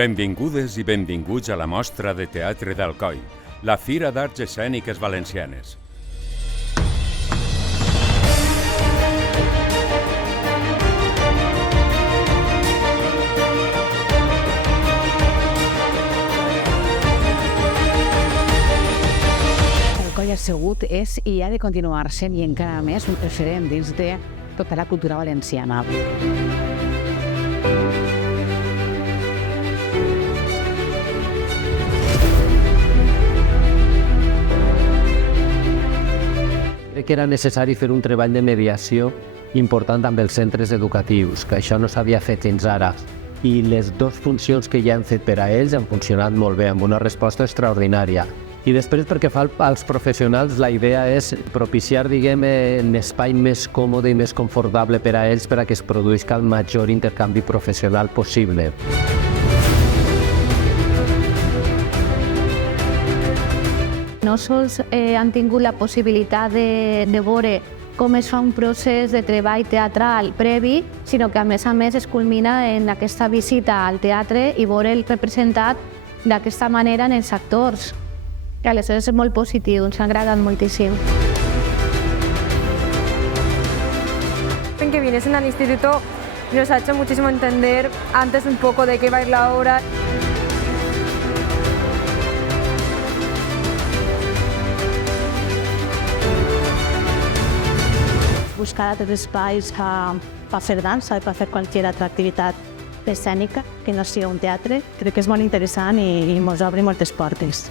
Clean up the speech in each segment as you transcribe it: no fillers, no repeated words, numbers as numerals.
Benvingudes i benvinguts a la Mostra de Teatre d'Alcoi, la Fira d'Arts Escèniques Valencianes. Alcoi ha sigut, és i ha de continuar sent i encara més un referent dins de tota la cultura valenciana. Crec que era necessari fer un treball de mediació important amb els centres educatius, que això no s'havia fet fins ara. I les dues funcions que ja hem fet per a ells han funcionat molt bé, amb una resposta extraordinària. I després, perquè fa als professionals, la idea és propiciar, diguem, un espai més còmode i més confortable per a ells per a que es produïsca el major intercanvi professional possible. No sols han tingut la possibilitat de veure com es fa un procés de treball teatral previ, sinó que a més es culmina en aquesta visita al teatre i veure'l representat d'aquesta manera en els actors. Aleshores és molt positiu, ens ha agradat moltíssim. En que vienes al instituto nos ha hecho muchísimo entender antes un poco de qué va a ir la obra. Buscar altres espais per fer dansa i per fer qualsevol altra activitat escènica que no sigui un teatre. Crec que és molt interessant i ens obre moltes portes.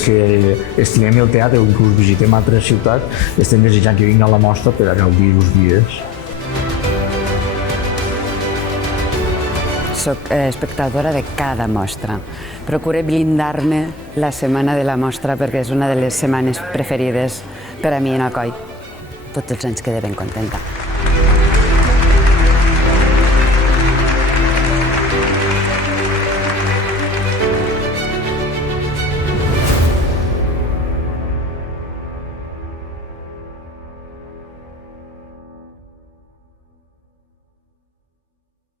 Que estimem el teatre o inclús visitem altres ciutats, estem desitjant que vinguin a la mostra per a gaudir els dies. Soc espectadora de cada mostra. Procuro blindar-me la setmana de la mostra perquè és una de les setmanes preferides per a mi en Alcoi. Tots els anys quedé ben contenta.